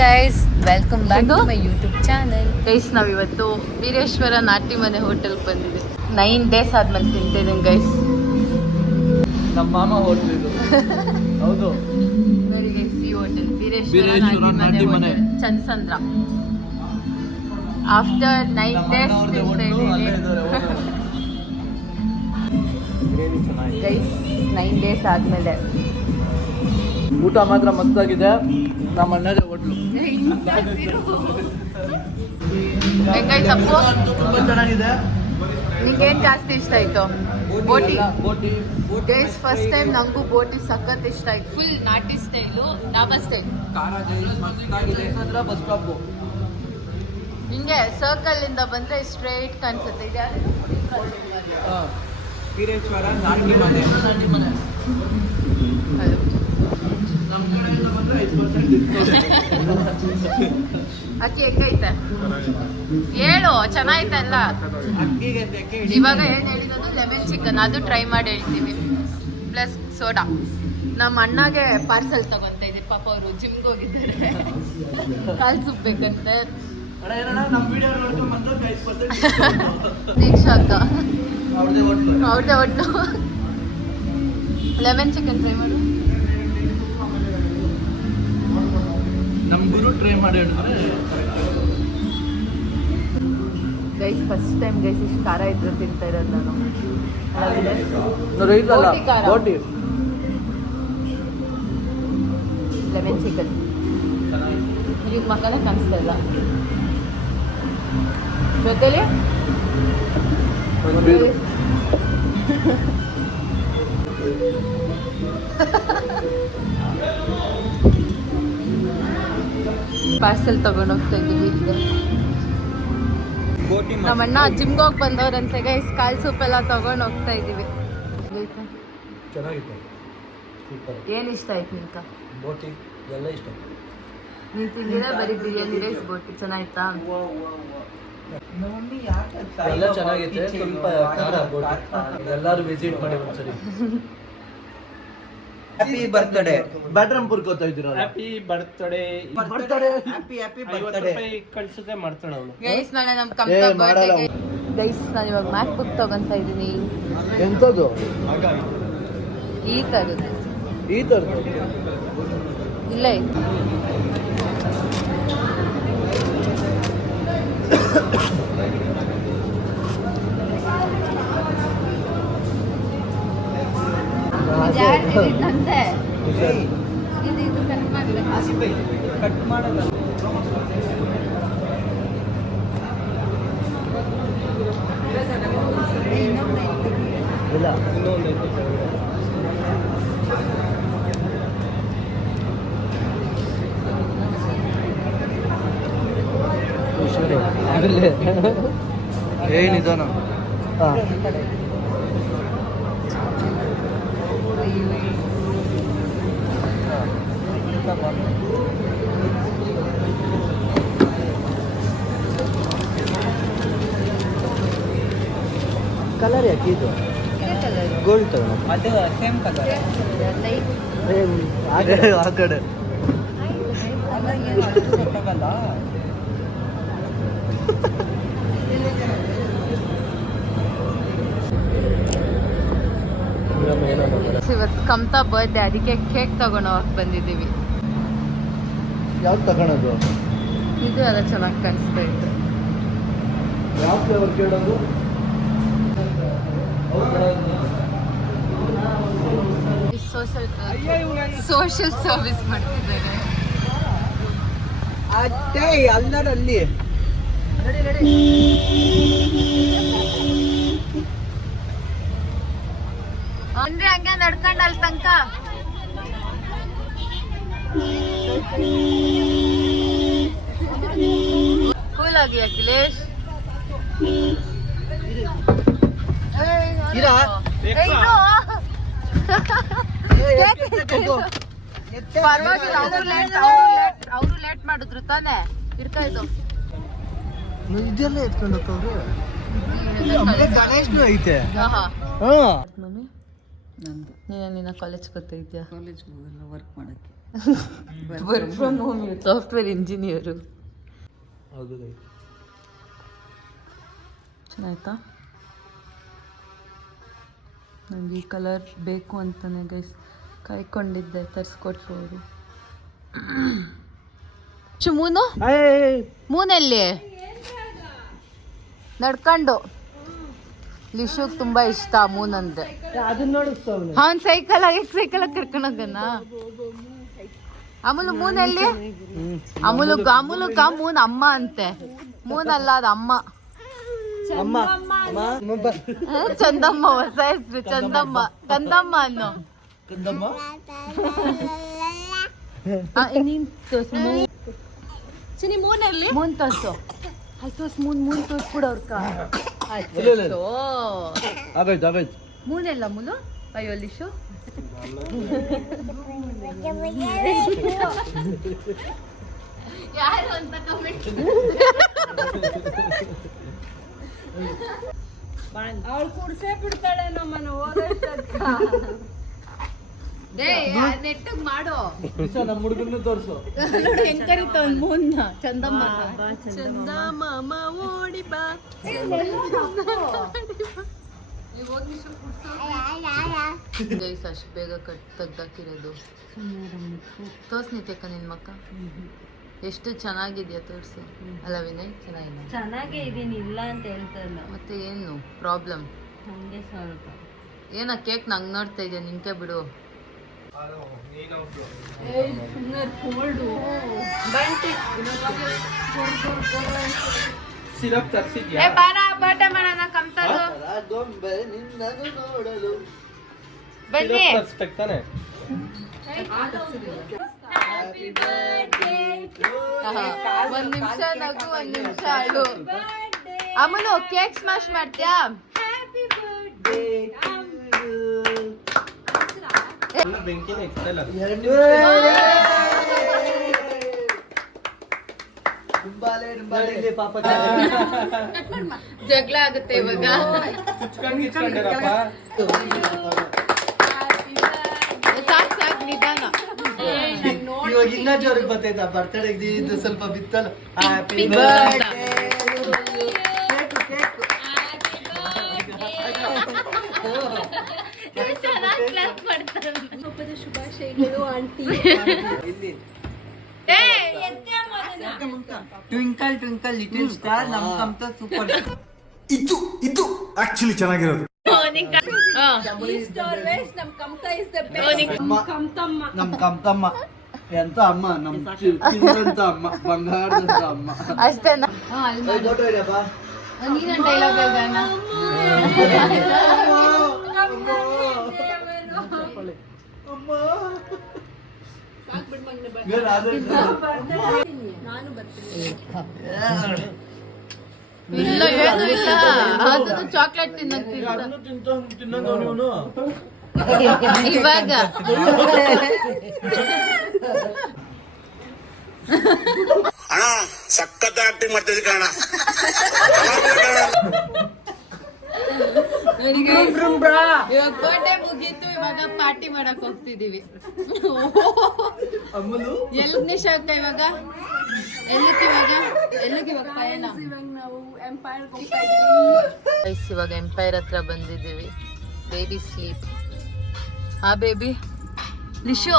Guys, welcome back to my YouTube channel. Guys, ನಾವಿವತ್ತು ವೀರೇಶ್ವರ ನಾಟಿ ಮನೆ ಹೋಟೆಲ್ ಬಂದಿದೆ. 9 days ಆದ್ಮೇಲೆ ತಿಂತಿದ್ದೀನಿ ಗೈಸ್. ನಮ್ಮ ಮಾಮ ಹೋಟೆಲ್ ಇದು. ಹೌದು, ವೆರಿ ಗೈಸ್, ಈ ಹೋಟೆಲ್ ವೀರೇಶ್ವರ ನಾಟಿ ಮನೆ ಚಂದ್ಸಂದ್ರ. ಆಫ್ಟರ್ 9 days ತಿಂತಾ ಇದ್ದೀನಿ ಗೈಸ್. 9 days ಆದ್ಮೇಲೆ ಊಟ ಮಾತ್ರ ಮಸ್ತಾಗಿದೆ. ನಮ್ಮ ಅಣ್ಣದ ಹೋಟ್ಲು ಹೆಂಗಾಯ್ತಪ್ಪು? ತುಂಬಾ ಚೆನ್ನಾಗಿದೆ. ನಿಂಗೇನು ಜಾಸ್ತಿ ಇಷ್ಟ ಆಯ್ತು? ಬೋಟಿ. ಗೈಸ್, ಫಸ್ಟ್ ಟೈಮ್ ನಂಗೂ ಬೋಟಿ ಸಖತ್ ಇಷ್ಟ ಆಯ್ತು. ಫುಲ್ ನಾಟಿ ಸ್ಟೈಲು, ಡಾಬಾ ಸ್ಟೈಲ್. ಖಾರ ಮಸ್ತಾಗಿದೆ. ಬಸ್ ಸ್ಟಾಪ್ ಹಿಂಗೆ ಸರ್ಕಲ್ ಇಂದ ಬಂದ್ರೆ ಸ್ಟ್ರೈಟ್ ಕಾಣಿಸುತ್ತೆ. ಇದೆ ವೀರೇಶ್ವರ ನಾಟಿ ಮನೆ. ಅದು ನಮ್ಮ ಕಡೆಯಿಂದ ಬಂದ್ರೆ 5% ಅಕ್ಕಿ ಹೆಂಗೈತೆ ಹೇಳು. ಚೆನ್ನಾಯ್ತಲ್ಲ? ಇವಾಗ ಏನ್ ಹೇಳಿರೋದು ಲೆಮನ್ ಚಿಕನ್, ಅದು ಟ್ರೈ ಮಾಡಿ ಹೇಳ್ತೀವಿ. Plus soda. ನಮ್ಮ ಅಣ್ಣಗೆ ಪಾರ್ಸಲ್ ತಗೊಂತ ಇದೆ. ಪಾಪ ಅವರು ಜಿಮ್ಗೆ ಹೋಗಿದ್ದಾರೆ, ಕಾಲ್ ಸೂಪ್ ಬೇಕಂತೆ. ದೀಕ್ಷಾ ಅಕ್ಕ ಅವ್ರದ್ದೇ ಒಟ್ಟು. ಲೆಮನ್ ಚಿಕನ್ ಟ್ರೈ ಮಾಡು. ನಮ್ಮ ಗುರು ಟ್ರೈ ಮಾಡಿ ಗೈಸ್, ಫಸ್ಟ್ ಟೈಮ್ ಗೈಸ್ ಇಷ್ಟು ಖಾರ ಇದ್ರೆ ತಿಂತಾ ಇರೋದು ನಾನು. ಬೋಟಿ ಖಾರ. ಬೋಟಿ ಲೆಮನ್ ಚಿಕನ್ ಈಗ ಮಕ್ಕಳ ಕಾಣಿಸ್ತಾ ಇಲ್ಲ. ಜೊತೆಲಿ ಪಾರ್ಸೆಲ್ ತಗೊಂಡೋಗ್ತಾ ಇದ್ದೀವಿ. ನಮ್ಮ ಅಣ್ಣ ಜಿಮ್ಗೆ ಹೋಗಿ ಬಂದವ್ರಂತೆ ಗೈಸ್. ಕಾಲ್ ಸೂಪ್ ಎಲ್ಲ ತಗೊಂಡು ಹೋಗ್ತಾ ಇದ್ದೀವಿ. ಚೆನ್ನಾಗಿತ್ತು, ಸೂಪರ್. ಏನು ಇಷ್ಟ ಆಯ್ತು ನಿಂಕ? ಬೋಟಿ ಎಲ್ಲ ಇಷ್ಟ. ನೀನು ತಿಂದಿದ್ರೆ ಬರೀ ಬಿರಿಯಾನಿ ರೈಸ್ ಬೋಟಿ ಚೆನ್ನಾಯ್ತಾ? ಎಲ್ಲ ಚೆನ್ನಾಗಿತ್ತು, ಸ್ವಲ್ಪ ಖಾರ ಬೋಟಿ. ಎಲ್ಲರೂ ವಿಸಿಟ್ ಮಾಡಿ ಒಂದ್ಸರಿ. Happy birthday. ಬ್ಯಾಟ್ರಾಂಪುರ್ಗೆ ಹೋಗ್ತಾ ಇದ್ದೀರಾ? Happy birthday. ಹ್ಯಾಪಿ ಬರ್ತ್ಡೇ ಕಳ್ಸದೆ ಮಾಡ್ತಾಳೆ ಅವಳು. ಗೈಸ್, ನಾಳೆ ನಮ್ಮ ಕಂಪ್ನಿ ಬರ್ತ್ಡೇ. ಗೈಸ್, ನಾನು ಇವಾಗ ಮ್ಯಾಕ್ ಬುಕ್ ತಗೊಂತ ಇದ್ದೀನಿ. ಎಂಥದ್ದು? ಈ ಥರದ್ದು. ಈ ಥರದ್ದು ಇಲ್ಲ ಐತೆ. ಇದಂತೆ ಇದು ಕಟ್ ಮಾಡಬೇಕು. ಕಟ್ ಮಾಡಲ್ಲ. ಇಲ್ಲ, ಏನಿದಾನ? ಕಲರ್ ಯಾಕೆ ಇದು? ಗೋಲ್ಡ್ ತಗೋಣ. ಅದು ಸೇಮ್ ಕಲರ್. ಆ ಕಡೆ ಇವತ್ತು ಕಮ್ತಾ ಬರ್ತ್ಡೇ, ಅದಕ್ಕೆ ಕೇಕ್ ತಗೊಂಡು ಹೋಗಕ್ಕೆ ಬಂದಿದ್ದೀವಿ. ಯಾವ್ದು ತಗೊಳೋದು? ಇದು ಎಲ್ಲ ಚೆನ್ನಾಗಿ ಕಾಣಿಸ್ತಾ ಇತ್ತು. ಯಾವ ಫ್ಲೇವರ್ ಕೇಳೋದು? ಸೋಷಿಯಲ್ ಸರ್ವಿಸ್ ಮಾಡ್ತಿದ್ದಾರೆ. ಅಷ್ಟೇ ಅಲ್ಲರಲ್ಲಿ ಅಂದ್ರೆ ಹಂಗೆ ನಡ್ಕೊಂಡು ಅಲ್ಲಿ ತನಕ ಕೂಲ್ ಆಗಿ ಅಖಿಲೇಶ್. ಪರವಾಗಿಲ್ಲ, ಅವರು ಲೇಟ್ ಮಾಡಿದ್ರು ತಾನೆ. ಇರ್ತಾ ಇದು ಇದೆಲ್ಲ ಎತ್ಕೊಂಡು ಹೋಗ್ತವ್ರು. ಗಣೇಶ್ನು ಐತೆ. ಮಮ್ಮಿ, ನಿನ್ನ ಕಾಲೇಜ್ ಗೊತ್ತೈತ್ಯಾ? ಕಾಲೇಜ್ಗೆ ಹೋಗಲ್ಲ, ವರ್ಕ್ ಮಾಡೋಕ್ಕೆ. Work from home software engineer. ಹೌದು ಚೆನ್ನಾಯ್ತಾ? ನನಗೆ ಈ ಕಲರ್ ಬೇಕು ಅಂತಾನೆ ಗೈಸ್ ಕಾಯ್ಕೊಂಡಿದ್ದೆ, ತರಿಸ್ಕೊಟ್ರು ಅವರು. ಮೂನೆಲ್ಲಿ ನಡ್ಕೊಂಡು ಲಿಶುಗ್ ತುಂಬಾ ಇಷ್ಟ ಮೂನ್ ಅಂದ್ರೆ. ಅವನ್ ಸೈಕಲ್ ಕರ್ಕೊಂಡೋಗನ. ಅಮೂಲು ಮೂನಲ್ಲಿ ಅಮೂಲುಗ ಮೂನ್ ಅಮ್ಮ ಅಂತೆ. ಮೂನ್ ಅಲ್ಲ ಅದು ಅಮ್ಮ. ಚಂದಮ್ಮ ಹೊಸ ಹೆಸರು ಚಂದಮ್ಮ. ಕಂದಮ್ಮ ಅನ್ನೋ. ನೀನ್ ತೋರ್ಸು ಮೂನಲ್ಲಿ. ಮೂನ್ ತೋರ್ಸು. ಅಲ್ಲಿ ತೋರ್ಸು ಮೂನ್ ತೋರ್ಸ್ಬಿಡು ಅವ್ರಕ. ಆಗೋಯ್ತು ಮೂನೆಲ್ಲ ಮೂಲು. ಅಯ್ಯೋ ಲಿಶು ಯಾರು ಅಂತ ಕಮೆಂಟ್. ಅವಳು ಕುಡ್ಸೇ ಬಿಡ್ತಾಳೆ ನಮ್ಮನ್ನ ಓದೋಷ್ಟಕ್ಕ. ನೆಟ್ಟಗ್ ಮಾಡೋ. ನಮ್ಮ ಹುಡುಗನ್ನು ತೋರಿಸು. ಹೆಂಗ್ ಕರೀತ ಒಂದ್ ಮೂನ್ನ ಚಂದಮ್ಮ. ಚಂದಮ್ಮ ಓಡಿ ಬಾ. ಗೈಸ್ ಅಷ್ಟು ಬೇಗ ತೆಗ್ದಾಕಿರೋದು. ತೋರ್ಸ್ ನಿತ್ಯಕ್ಕ ನಿನ್ ಮಕ್ಕ ಎಷ್ಟು ಚೆನ್ನಾಗಿದ್ಯಾ ತೋರ್ಸು. ಅಲ್ಲ ವಿನಯ್ ಚೆನ್ನಾಗೇ ಇದೀನಿ, ಇಲ್ಲ ಅಂತ ಹೇಳ್ತಲ್ಲ. ಮತ್ತೆ ಏನು ಪ್ರಾಬ್ಲಮ್? ಹಂಗೆ ಸ್ವಲ್ಪ ಏನ ಕೇಕ್ ನಂಗೆ ನೋಡ್ತಾ ಇದೆಯಾ? ನಿಂಕೆ ಬಿಡು. ಸಿರಪ್ ತರಿಸಿದ್ಯಾ? ಬರ್ಡೇ ಮಾಡೋಣ ಕಂತದು. ಬನ್ನಿ ತಾನೆ. ಒಂದ್ ನಿಮಿಷ ನಗು, ಒಂದ್ ನಿಮಿಷ ಅಳು. ಅಮ್ಮನು ಕೇಕ್ ಸ್ಮ್ಯಾಶ್ ಮಾಡ್ತೀಯಾ? ಬೆಂಕಿನ ಇತ್ತಲ್ಲ. ಜಗಳ ಆಗುತ್ತೆ ಇವಾಗ. ಸಾಕ್ ನಿಧಾನ. ಇವಾಗ ಇನ್ನ ಜೋರಿಗೆ ಬರ್ತೈತಾ ಬರ್ತಡೇ ಇದು ಸ್ವಲ್ಪ ಬಿತ್ತಲ್ಲ. ಹ್ಯಾಪಿ ಶುಭಾಶಯಗಳು aunty. Twinkle twinkle little star ನಮ್ ಕಂತ ಸೂಪರ್. ಇದು ಆಕ್ಚುಲಿ ಚೆನ್ನಾಗಿರೋದು. ನಮ್ ಕಮ್ತಮ್ಮ ಎಂತ ಅಮ್ಮ, ನಮ್ ಚಿನ್ನಂತ ಅಮ್ಮ, ಬಂಗಾರದಂತ ಅಮ್ಮ. ಅಷ್ಟೇನಾ? ಫೋಟೋ ಇದೆಯಪ್ಪ. ನೀನ ಡೈಲಾಗ್ ಹೇಳ್ಬೇಡ. ಇಲ್ಲ ಏನು ಇಲ್ಲ, ಅದು ಚಾಕ್ಲೇಟ್ ತಿನ್ನೋನು ಇವಾಗ. ಅಣ್ಣ ಸಖತ್ ಆಕ್ಟಿಂಗ್ ಮಾಡ್ತಿದ್ದೆ ಕಣ. ಇವಾಗ ಬರ್ಡೇ ಮುಗೀತು, ಇವಾಗ ಪಾರ್ಟಿ ಮಾಡಕ್ ಹೋಗ್ತಿದೀವಿ. ಎಲ್ಲಿ ನಿಶಾಕ ಇವಾಗ? ಎಲ್ಲಿಗಿವಾಗ ಪಯಣ? ಇವಾಗ ಎಂಪೈರ್ ಹತ್ರ ಬಂದಿದ್ದೀವಿ. Baby sleep. ಹಾ ಬೇಬಿ ಲಿಶು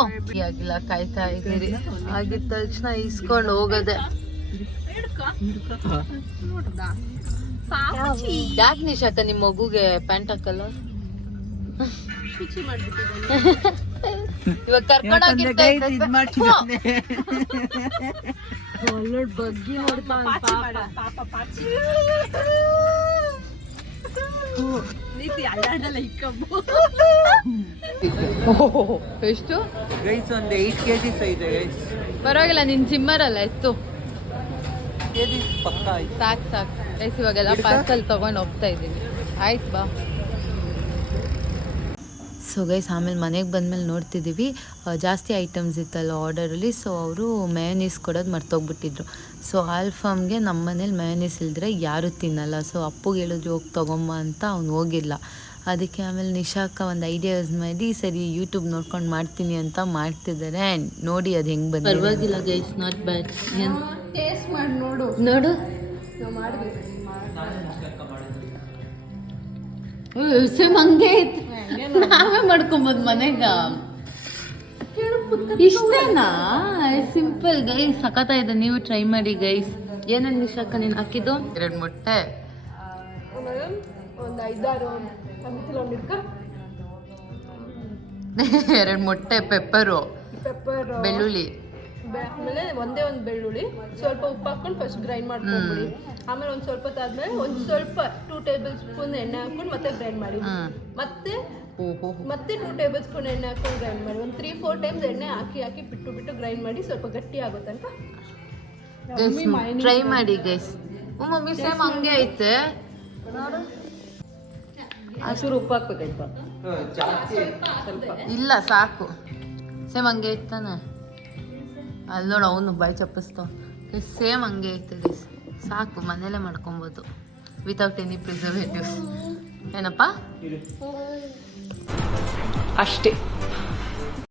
ಆಗಿಲ್ಲ, ಕಾಯ್ತಾ ಇದ್ದೀರಿ. ಆಗಿದ ತಕ್ಷಣ ಇಸ್ಕೊಂಡು ಹೋಗದೆ. ಯಾಕೆ ನಿಶಾಕ ನಿಮ್ ಮಗುಗೆ ಪ್ಯಾಂಟ್ ಹಾಕಲ್ಲ? ಇವಾಗ ಕರ್ಕೊಂಡೋಗಿದ್ದ ಬಗ್ಗೆ ಎಷ್ಟು ಗೈಸ್ ಒಂದು 8 kg ಇದೆ ಗೈಸ್. ಪರವಾಗಿಲ್ಲ, ನಿನ್ ಜಿಮ್ಮರಲ್ಲ ಎತ್ತು. ಪಕ್ಕ ಸಾಕು ಗೈಸ್. ಇವಾಗೆಲ್ಲ ಪಾರ್ಸಲ್ ತಗೊಂಡು ಹೋಗ್ತಾ ಇದ್ದೀವಿ. ಆಯ್ತು ಬಾ. ಸೊ ಗೈಸ್ ಆಮೇಲೆ ಮನೆಗೆ ಬಂದಮೇಲೆ ನೋಡ್ತಿದ್ದೀವಿ ಜಾಸ್ತಿ ಐಟಮ್ಸ್ ಇತ್ತಲ್ಲ ಆರ್ಡರಲ್ಲಿ. ಸೊ ಅವರು ಮಯೋನೀಸ್ ಕೊಡೋದು ಮರ್ತೋಗ್ಬಿಟ್ಟಿದ್ರು. ಸೊ ಆಲ್ಫಾಮ್ಗೆ ನಮ್ಮ ಮನೇಲಿ ಮಯೋನೀಸ್ ಇಲ್ದ್ರೆ ಯಾರೂ ತಿನ್ನಲ್ಲ. ಸೊ ಅಪ್ಪುಗೆ ಹೇಳಿದ್ರು ಹೋಗಿ ತೊಗೊಂಬ ಅಂತ ಅವ್ನು ಹೋಗಿಲ್ಲ. ಅದಕ್ಕೆ ಆಮೇಲೆ ನಿಶಾಕ್ಕ ಒಂದು ಐಡಿಯಾ ಯೂಸ್ ಮಾಡಿ ಸರಿ ಯೂಟ್ಯೂಬ್ ನೋಡ್ಕೊಂಡು ಮಾಡ್ತೀನಿ ಅಂತ ಮಾಡ್ತಿದ್ದಾರೆ. ನೋಡಿ ಅದು ಹೆಂಗೆ ಬಂದಿದೆ. ಪರವಾಗಿಲ್ಲ ಗೈಸ್, ನಾಟ್ ಬ್ಯಾಡ್. ಟೇಸ್ಟ್ ಮಾಡಿ ನೋಡು. ನೋಡು ನಾವು ಮಾಡಿದ್ವಿ. ಸೇಮ್ ಹಂಗೆ ಐತೆ. ನಾವೇ ಮಾಡ್ಕೊಬೋದು ಮನೆಗ. ಇಷ್ಟೇನಾ? ಸಿಂಪಲ್ ಗೈಸ್, ಸಖತ್ತಾಗಿದೆ. ನೀವು ಟ್ರೈ ಮಾಡಿ ಗೈಸ್. ಏನೇನು ನಿಶಾಕ್ಕ ನೀನು ಹಾಕಿದ್ದು? 2 ಮೊಟ್ಟೆ, ಒಂದು 5-6 2 ಮೊಟ್ಟೆ, ಪೆಪ್ಪರು, ಪೆಪ್ಪರ್, ಬೆಳ್ಳುಳ್ಳಿ, ಆಮೇಲೆ ಒಂದೇ ಒಂದು ಬೆಳ್ಳುಳ್ಳಿ, ಸ್ವಲ್ಪ ಉಪ್ಪು ಹಾಕೊಂಡು ಫಸ್ಟ್ ಗ್ರೈಂಡ್ ಮಾಡ್ಕೊಂಡ್ಬಿಡಿ. ಆಮೇಲೆ ಒಂದು ಸ್ವಲ್ಪ ಹೊತ್ತಾದ್ಮೇಲೆ ಒಂದು ಸ್ವಲ್ಪ 2 ಟೇಬಲ್ ಸ್ಪೂನ್ ಎಣ್ಣೆ ಹಾಕೊಂಡು ಮತ್ತೆ ಗ್ರೈಂಡ್ ಮಾಡಿ. ಮತ್ತೆ 2 ಟೇಬಲ್ ಸ್ಪೂನ್ ಎಣ್ಣೆ ಹಾಕೊಂಡು ಗ್ರೈಂಡ್ ಮಾಡಿ. ಒಂದು 3-4 ಟೈಮ್ಸ್ ಎಣ್ಣೆ ಹಾಕಿ ಬಿಟ್ಟು ಗ್ರೈಂಡ್ ಮಾಡಿ ಸ್ವಲ್ಪ ಗಟ್ಟಿ ಆಗೋ ತನಕ ಟ್ರೈ ಮಾಡಿ ಗೈಸ್. ಮಮ್ಮಿ ಸೇಮ್ ಹಂಗೆ ಐತೆ. ಹಸಿರು ಉಪ್ಪು ಹಾಕ್ಬೇಕಾಯ್ತು. ಜಾಸ್ತಿ ಸ್ವಲ್ಪ ಇಲ್ಲ ಸಾಕು, ಸೇಮ್ ಹಂಗೆ ಐತಾನೆ. ಅಲ್ಲಿ ನೋಡು ಅವನು ಬಾಯಿ ಚಪ್ಪಿಸ್ತಾವ. ಸೇಮ್ ಹಂಗೆ ಐತೆ ಗೈಸ್, ಸಾಕು. ಮನೇಲೆ ಮಾಡ್ಕೊಬೋದು ವಿತೌಟ್ ಎನಿ ಪ್ರಿಸರ್ವೇಟಿವ್ಸ್. ಏನಪ್ಪ? ಅಷ್ಟೇ.